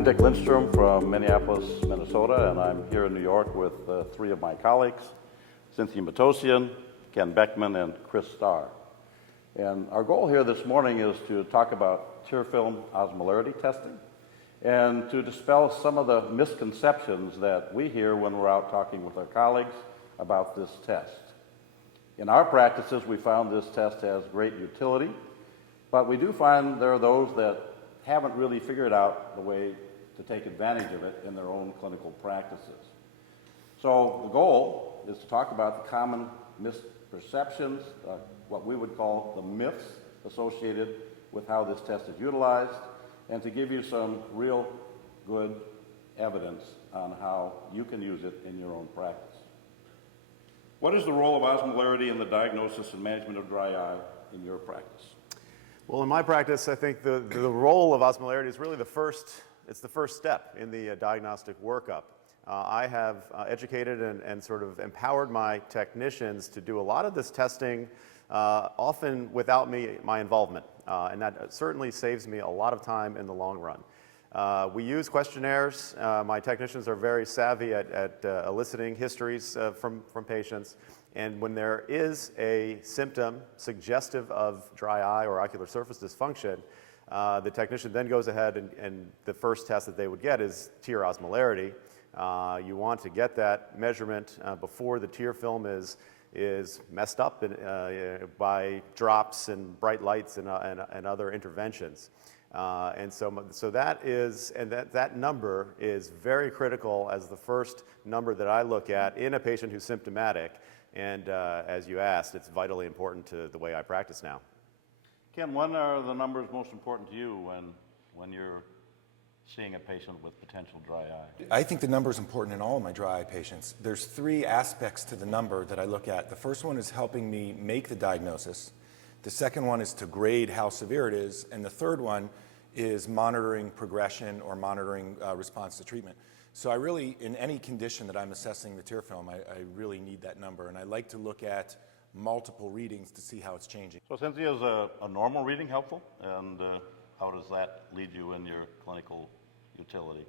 I'm Dick Lindstrom from Minneapolis, Minnesota, and I'm here in New York with three of my colleagues, Cynthia Matossian, Ken Beckman, and Chris Starr. And our goal here this morning is to talk about tear film osmolarity testing and to dispel some of the misconceptions that we hear when we're out talking with our colleagues about this test. In our practices, we found this test has great utility, but we do find there are those that haven't really figured out the way to take advantage of it in their own clinical practices. So the goal is to talk about the common misperceptions, what we would call the myths associated with how this test is utilized, and to give you some real good evidence on how you can use it in your own practice. What is the role of osmolarity in the diagnosis and management of dry eye in your practice? Well, in my practice, I think the role of osmolarity is really the first step in the diagnostic workup. I have educated and sort of empowered my technicians to do a lot of this testing, often without my involvement, and that certainly saves me a lot of time in the long run. We use questionnaires. My technicians are very savvy at eliciting histories from patients. And when there is a symptom suggestive of dry eye or ocular surface dysfunction, the technician then goes ahead and the first test that they would get is tear osmolarity. You want to get that measurement before the tear film is messed up by drops and bright lights and other interventions. And so that number is very critical as the first number that I look at in a patient who's symptomatic. And as you asked, it's vitally important to the way I practice now. Ken, when are the numbers most important to you when you're seeing a patient with potential dry eye? I think the number is important in all of my dry eye patients. There's three aspects to the number that I look at. The first one is helping me make the diagnosis. The second one is to grade how severe it is. And the third one is monitoring progression or monitoring response to treatment. So I really, in any condition that I'm assessing the tear film, I really need that number. And I like to look at multiple readings to see how it's changing. So Cynthia, is a normal reading helpful? And how does that lead you in your clinical utility?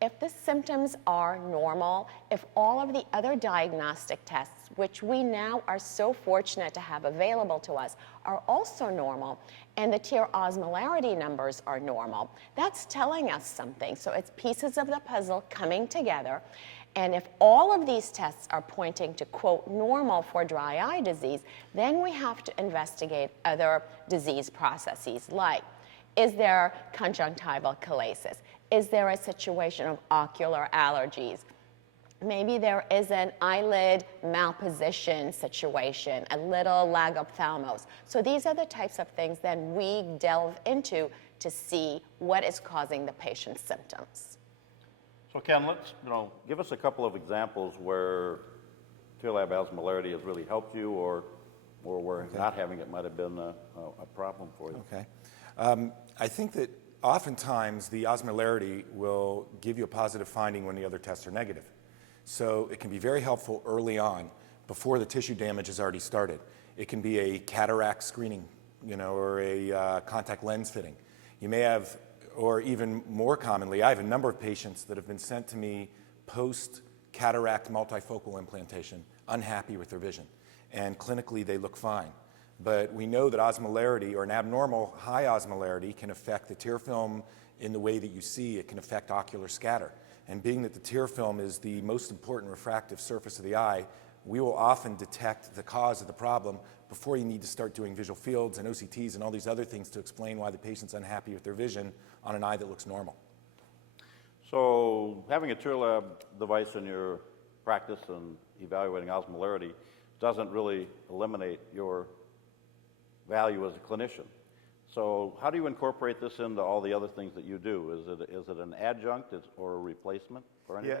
If the symptoms are normal, if all of the other diagnostic tests, which we now are so fortunate to have available to us, are also normal, and the tear osmolarity numbers are normal, that's telling us something. So it's pieces of the puzzle coming together. And if all of these tests are pointing to, quote, normal for dry eye disease, then we have to investigate other disease processes like, is there conjunctival chalasis? Is there a situation of ocular allergies? Maybe there is an eyelid malposition situation, a little lag ophthalmos. So these are the types of things that we delve into to see what is causing the patient's symptoms. So Ken, let's give us a couple of examples where TearLab osmolarity has really helped you, or where not having it might have been a problem for you. Okay. I think that oftentimes the osmolarity will give you a positive finding when the other tests are negative. So it can be very helpful early on, before the tissue damage has already started. It can be a cataract screening, or a contact lens fitting. You may have, or even more commonly, I have a number of patients that have been sent to me post-cataract multifocal implantation, unhappy with their vision. And clinically, they look fine. But we know that osmolarity, or an abnormal high osmolarity, can affect the tear film in the way that you see. It can affect ocular scatter. And being that the tear film is the most important refractive surface of the eye, we will often detect the cause of the problem before you need to start doing visual fields and OCTs and all these other things to explain why the patient's unhappy with their vision on an eye that looks normal. So having a TearLab device in your practice and evaluating osmolarity doesn't really eliminate your value as a clinician. So how do you incorporate this into all the other things that you do? Is it an adjunct or a replacement for anything?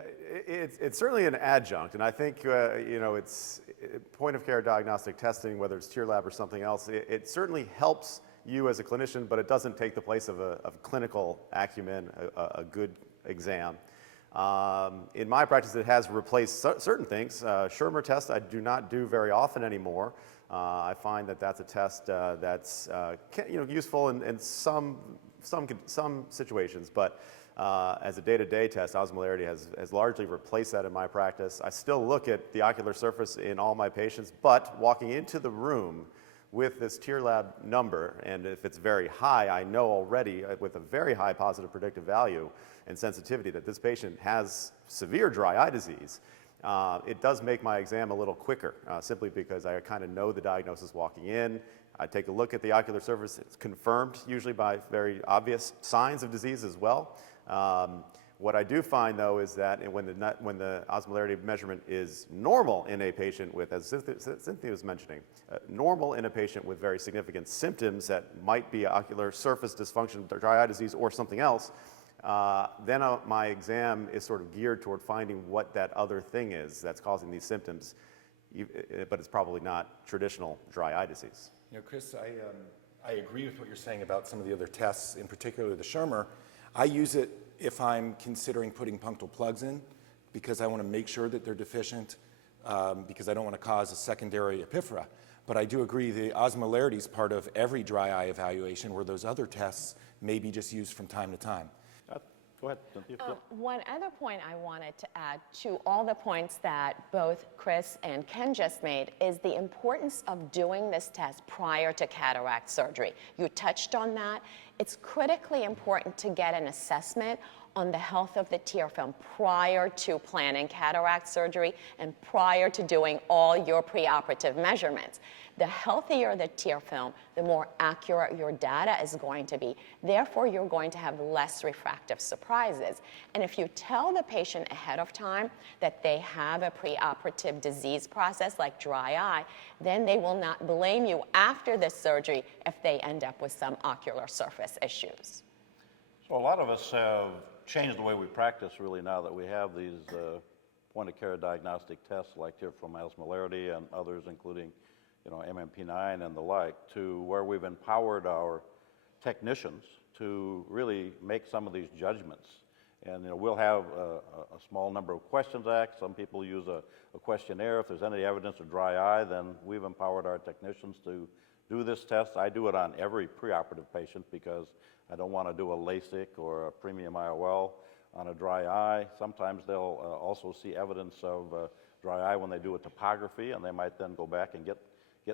Yeah, it's certainly an adjunct, and I think it's point-of-care diagnostic testing, whether it's TearLab or something else. It certainly helps you as a clinician, but it doesn't take the place of clinical acumen, a good exam. In my practice, it has replaced certain things. Schirmer test I do not do very often anymore. I find that that's a test that's useful in some situations, but as a day-to-day test, osmolarity has largely replaced that in my practice. I still look at the ocular surface in all my patients, but walking into the room with this TearLab number, and if it's very high, I know already with a very high positive predictive value and sensitivity that this patient has severe dry eye disease. It does make my exam a little quicker, simply because I kind of know the diagnosis walking in. I take a look at the ocular surface. It's confirmed usually by very obvious signs of disease as well. What I do find, though, is that when the osmolarity measurement is normal in a patient with, as Cynthia was mentioning, normal in a patient with very significant symptoms that might be ocular surface dysfunction, dry eye disease, or something else, then my exam is sort of geared toward finding what that other thing is that's causing these symptoms, but it's probably not traditional dry eye disease. Chris, I agree with what you're saying about some of the other tests, in particular the Schirmer. I use it if I'm considering putting punctal plugs in because I want to make sure that they're deficient because I don't want to cause a secondary epiphora. But I do agree the osmolarity is part of every dry eye evaluation where those other tests may be just used from time to time. Go ahead, Cynthia. One other point I wanted to add to all the points that both Chris and Ken just made is the importance of doing this test prior to cataract surgery. You touched on that. It's critically important to get an assessment on the health of the tear film prior to planning cataract surgery and prior to doing all your preoperative measurements. The healthier the tear film, the more accurate your data is going to be. Therefore, you're going to have less refractive surprises. And if you tell the patient ahead of time that they have a preoperative disease process like dry eye, then they will not blame you after the surgery if they end up with some ocular surface issues. So a lot of us have changed the way we practice really now that we have these point-of-care diagnostic tests like tear film osmolarity and others, including MMP9 and the like, to where we've empowered our technicians to really make some of these judgments. And we'll have a small number of questions asked. Some people use a questionnaire. If there's any evidence of dry eye, then we've empowered our technicians to do this test. I do it on every preoperative patient because I don't want to do a LASIK or a premium IOL on a dry eye. Sometimes they'll also see evidence of dry eye when they do a topography, and they might then go back and get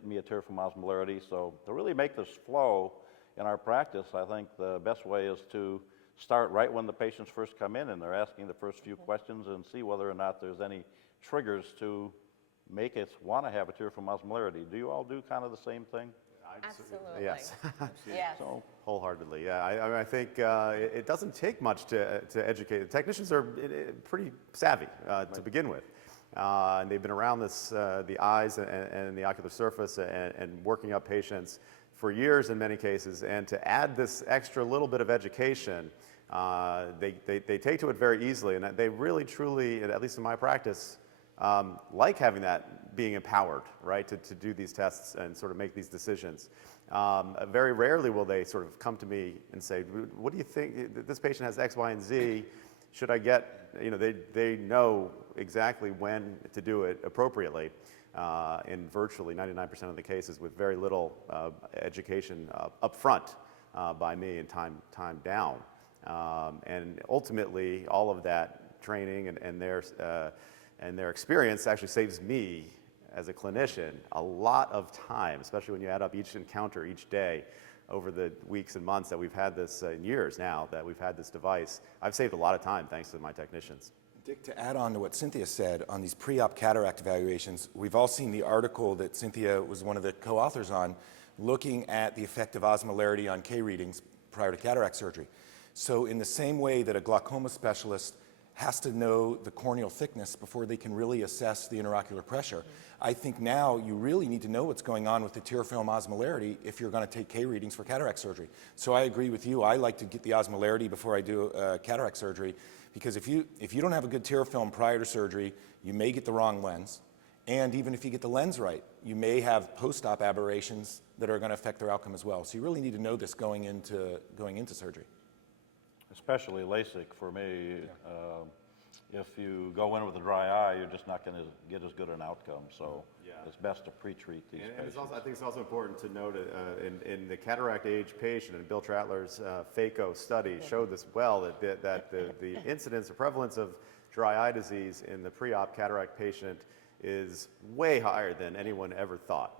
me a tear film osmolarity. So to really make this flow in our practice, I think the best way is to start right when the patients first come in and they're asking the first few questions and see whether or not there's any triggers to make us want to have a tear film osmolarity. Do you all do kind of the same thing? Absolutely. Yes. Yes. So, wholeheartedly, yeah. I think it doesn't take much to educate. The technicians are pretty savvy to begin with. And they've been around the eyes and the ocular surface and working up patients for years in many cases. And to add this extra little bit of education, they take to it very easily. And they really, truly, at least in my practice, like having that being empowered, right, to do these tests and sort of make these decisions. Very rarely will they sort of come to me and say, what do you think? This patient has X, Y, and Z. Should I get, they know exactly when to do it appropriately in virtually 99% of the cases with very little education up front by me and time down. And ultimately, all of that training and their experience actually saves me as a clinician a lot of time, especially when you add up each encounter each day over the weeks and months that we've had this, in years now that we've had this device. I've saved a lot of time thanks to my technicians. Dick, to add on to what Cynthia said on these pre-op cataract evaluations, we've all seen the article that Cynthia was one of the co-authors on, looking at the effect of osmolarity on K readings prior to cataract surgery. So in the same way that a glaucoma specialist has to know the corneal thickness before they can really assess the intraocular pressure, I think now you really need to know what's going on with the tear film osmolarity if you're going to take K readings for cataract surgery. So I agree with you. I like to get the osmolarity before I do cataract surgery because if you don't have a good tear film prior to surgery, you may get the wrong lens. And even if you get the lens right, you may have post-op aberrations that are going to affect their outcome as well. So you really need to know this going into surgery. Especially LASIK for me. if you go in with a dry eye, you're just not going to get as good an outcome. So it's best to pre-treat these And patients. it's also, I think it's also important to note in the cataract age patient, and Bill Trattler's phaco study showed this well, that the incidence or prevalence of dry eye disease in the pre-op cataract patient is way higher than anyone ever thought.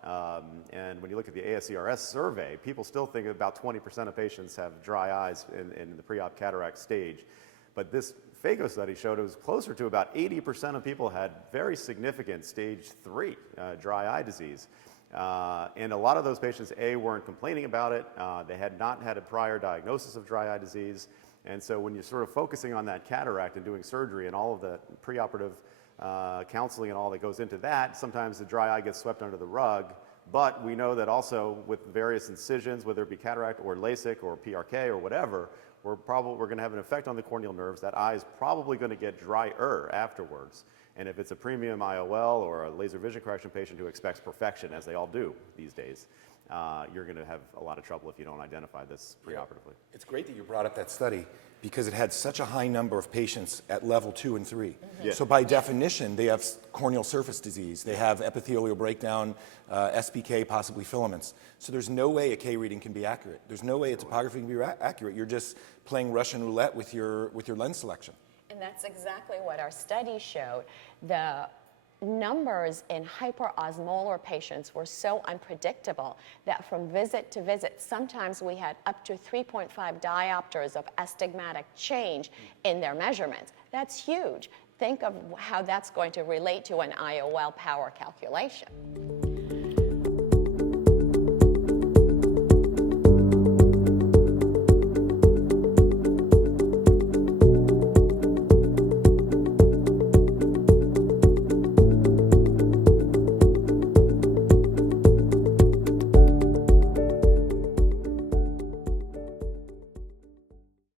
And when you look at the ASCRS survey, people still think about 20% of patients have dry eyes in the pre-op cataract stage. But this phaco study showed it was closer to about 80% of people had very significant stage 3 dry eye disease. And a lot of those patients, weren't complaining about it. They had not had a prior diagnosis of dry eye disease. And so when you're sort of focusing on that cataract and doing surgery and all of the preoperative counseling and all that goes into that, sometimes the dry eye gets swept under the rug. But we know that also with various incisions, whether it be cataract or LASIK or PRK or whatever, we're going to have an effect on the corneal nerves. That eye is probably going to get drier afterwards. And if it's a premium IOL or a laser vision correction patient who expects perfection, as they all do these days, you're going to have a lot of trouble if you don't identify this preoperatively. It's great that you brought up that study because it had such a high number of patients at level 2 and 3. Yeah. So by definition, they have corneal surface disease. They have epithelial breakdown, SPK, possibly filaments. So there's no way a K reading can be accurate. There's no way a topography can be accurate. You're just playing Russian roulette with your lens selection. And that's exactly what our study showed. The numbers in hyperosmolar patients were so unpredictable that from visit to visit, sometimes we had up to 3.5 diopters of astigmatic change in their measurements. That's huge. Think of how that's going to relate to an IOL power calculation.